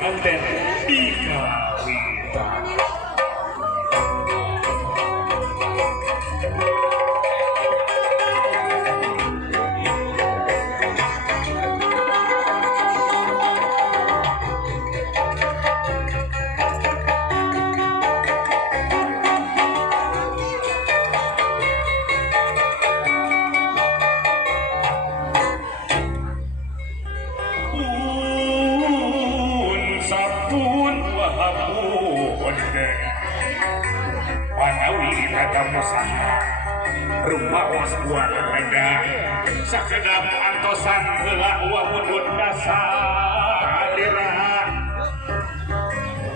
Konten Ika Wita. Rumaos buat pedang sakedap antosan heula wawudud dasalira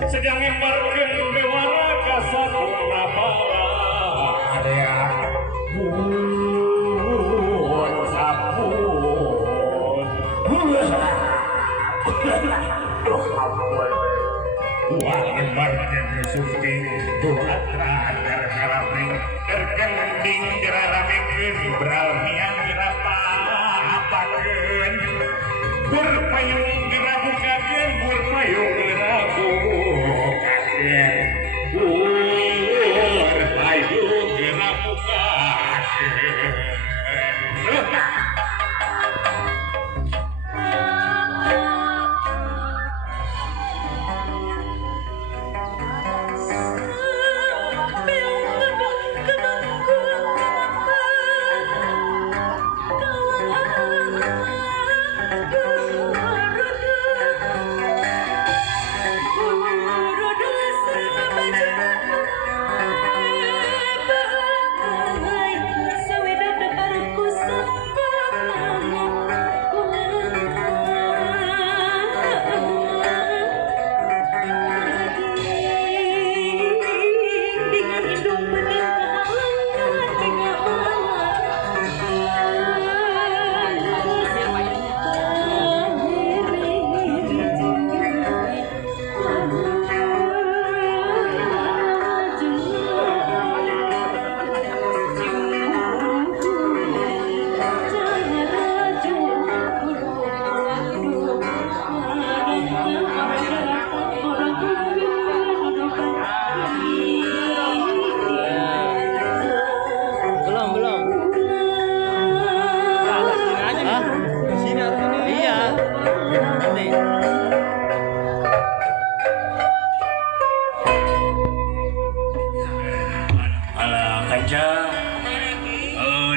sedang ngembarkeun bewara ka sakumna bala buun sapun wah ngembarkeun suking doa terakhir karaping terkending diraramekeun beralmian dirapapakeun berpayung dirabukakeun berpayung dirabukakeun berpayung dirabukakeun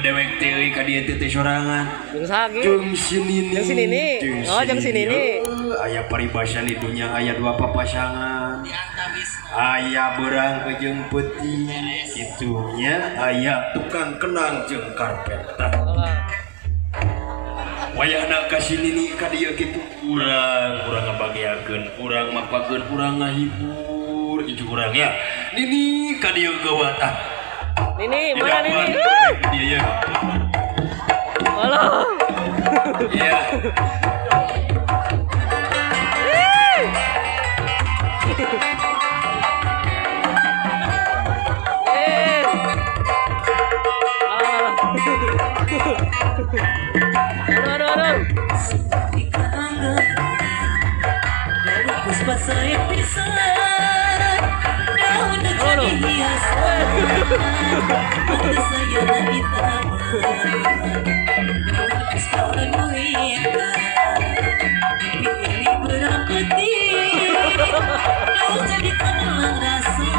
dewek teuing ka dieu teh sorangan. Jeung sinini. Oh, jeung sinini. Aya paribasa di dunya aya dua papasangan. Aya beurang jeung peuting. Kitunya aya tukang kenang jeung karpetan. Wayahna ka sinini ka dieu kitu. Urang ngabagiakeun, urang mapakeun, urang ngahibur itu urang ya. Nini ka dieu geuwatah. Nini, mana Nini? Iya. Halo. Iya. Aduh. Puspa saya pisah. Daun jadi hiasan. Mata saya lagi taman. Puspa menuhita. Mimpi ini berapeti. Daun jadi kanalang rasa.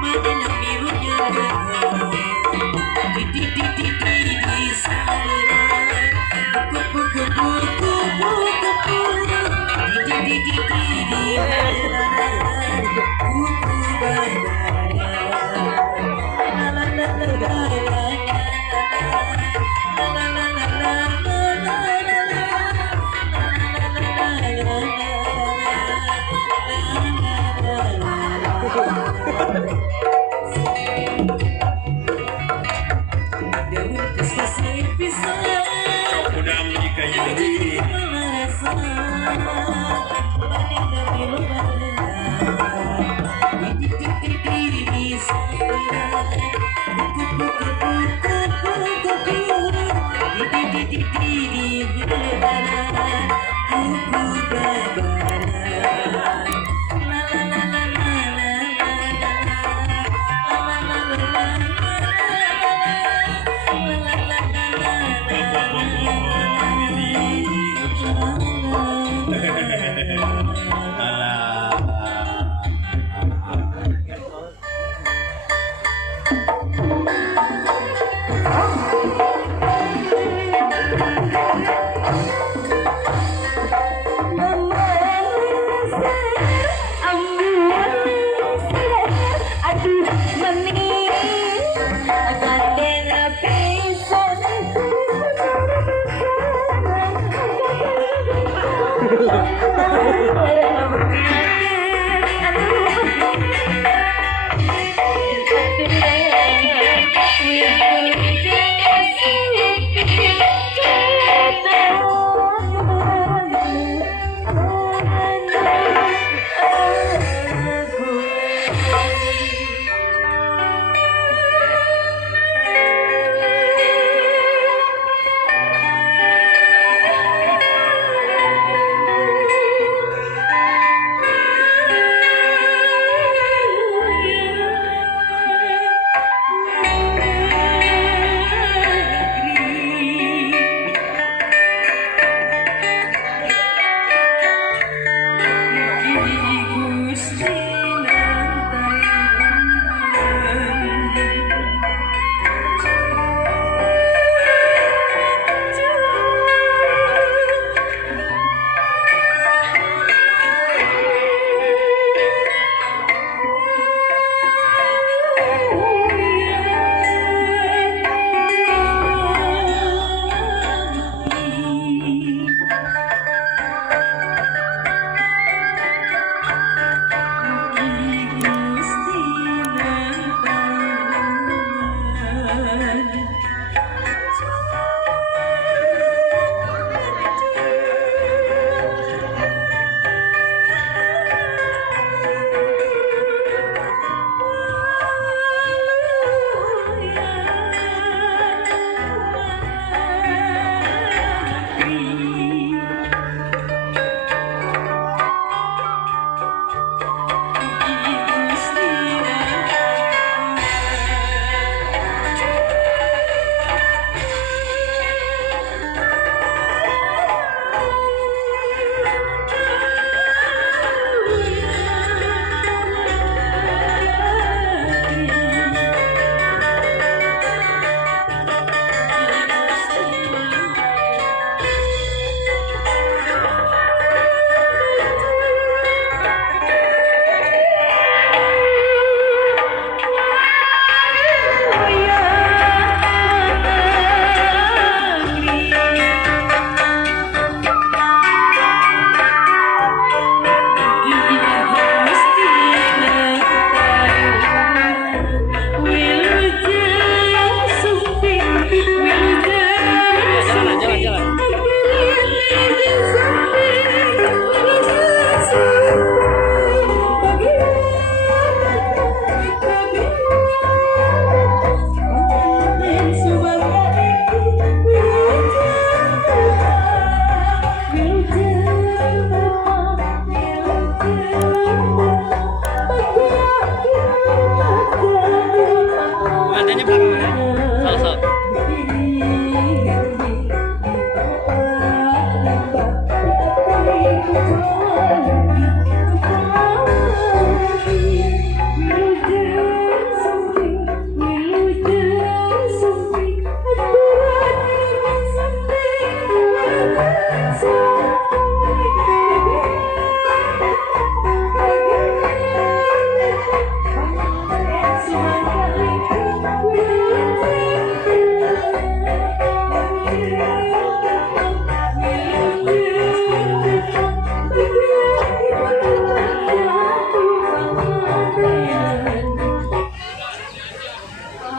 Madalah birunya. Di saluran. Buku.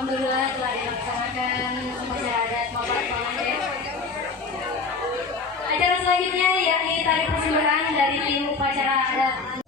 Alhamdulillah telah dilaksanakan upacara adat Mabat Palangge. Acara selanjutnya yakni tari persembahan dari tim upacara adat